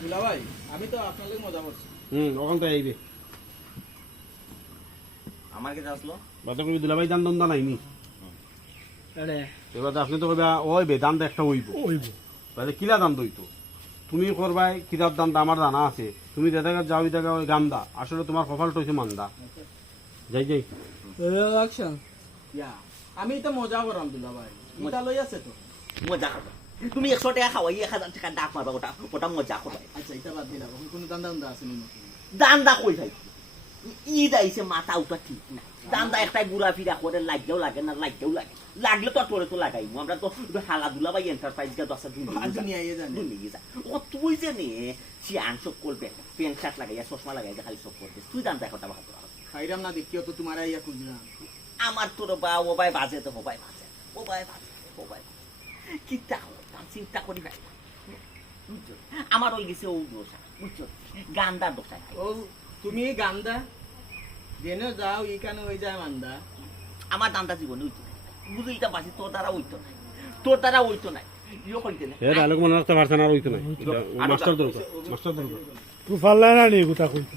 দুলা ভাই আমি তো আপনার লগে মজা করছি। হুম ওখান থেকে আইবে। আমার কাছে আসলো। বাতা কবি দুলাভাই দান দন্দা নাইনি। আরে। এবার আপনি তো কইবা ওই বে দান একটা হইব ওইব। তাহলে কিলা দান দইতো? তুমি করবাই কিতাব দান আমার জানা আছে। তুমি দেখা যাও দেখা ওই গান্দা। আসলে তোমার কপাল টইছে মান্দা। যাই যাই। অ্যাকশন ইয়া আমি তো মজা করাম দুলা ভাই ইটা লই আছে তো? মজা তুমি একশো টাকা খাওয়াই এক হাজার টাকা ডাক মারবা ওটা ওটা মজা করো আচ্ছা এটা বাদ দিলাম কোনো দান্দা দান্দা আছে দান্দা কই যাই ঈদ আইছে মাথা উঠা ঠিক না দান্দা একটা ঘুরা ফিরা করে লাগেও লাগে না লাগেও লাগে। লাগলে তো তোরে তো লাগাই আমরা তো হালা দুলা ভাই এন্টারপ্রাইজ গা দশটা দিন দুনিয়া দুনিয়া যা ও তুই যে নে চিয়ান সব করবে প্যান্ট শার্ট লাগাইয়া চশমা লাগাইয়া খালি সব করবে তুই দান্দা একটা ভাত খাইরাম না দেখিও তো তোমার ইয়া খুঁজলাম। আমার তোর বা ও ভাই বাজে তো ও ভাই বাজে। ও ভাই বাজে ও ভাই চিন্তা করতাম চিন্তা করি ভাই। আমার ওই গেছে ও দোষা বুঝছ? গান্দার দোষা ও তুমি গান্দা? জেনে যাও ই কেন হয়ে যায় মান্দা। আমার দান্দা জীবনে হইতো নাই বুঝলি এটা বাসি তোর দ্বারা হইতো নাই তোর দ্বারা হইতো নাই করিতে নাই হে ডায়লগ রাখতে পারছে না আর হইতো না। মাস্টার দরকার মাস্টার দরকার। তুই পারলা না নি কথা কইতে।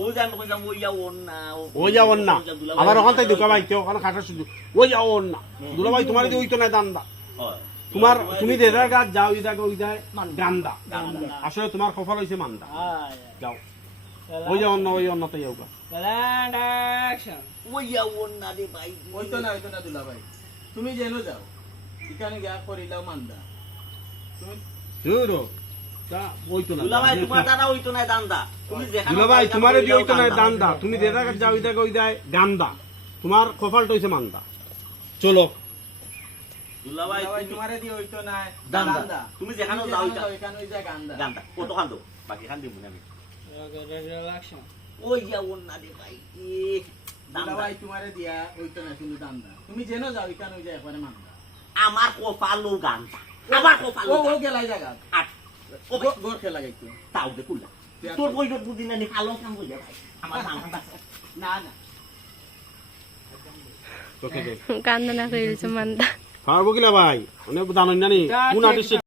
ও যে আমি কইলাম ওই যা ওর না ওই যাওয়ার না আবার ওখান থেকে ঢুকা ভাই কেউ ওখানে খাটার সুযোগ। ওই যাওয়ার না। দুলাভাই তোমার দিয়ে হইতো না দান্দা। তোমার তুমি যে জায়গা যাও জায়গা ওই যায় গান্দা। আসলে তোমার কপাল হইছে মান্দা। যাও। ওই যাওয়ার না ওই অন্য তো যাও গা। ওই যা ওর রে ভাই। ওই তো না ওই তো না দুলা ভাই। তুমি জেনে যাও গিয়া করিলাও মান্দা। তুমি ভাই তোমার যে কপালটা হইছে মান্দা। চলো তুমি-। যেখানে যাও গান্দা। কত খান দো বাকি খান দিব না আমি। ওই যা ওর না রে ভাই এ দুলা দান্দা ভাই তোমারে দিয়া হইতো না কিন্তু দান্দা তুমি জেনে যাও এখানে ওই যায় একবারে মান্দা আমার গান্দা। আমার কপালো ও ও গেলাই জায়গা। আর ও গোর খেলা গাইতো। তাও দে কুলা তোর বই বুদ্ধি না নি কালো কাম হইলে ভাই। আমার দান্দা না না। কান্দনা মান্দা হ্যাঁ কিলা ভাই? অনেক দানি জানি কোন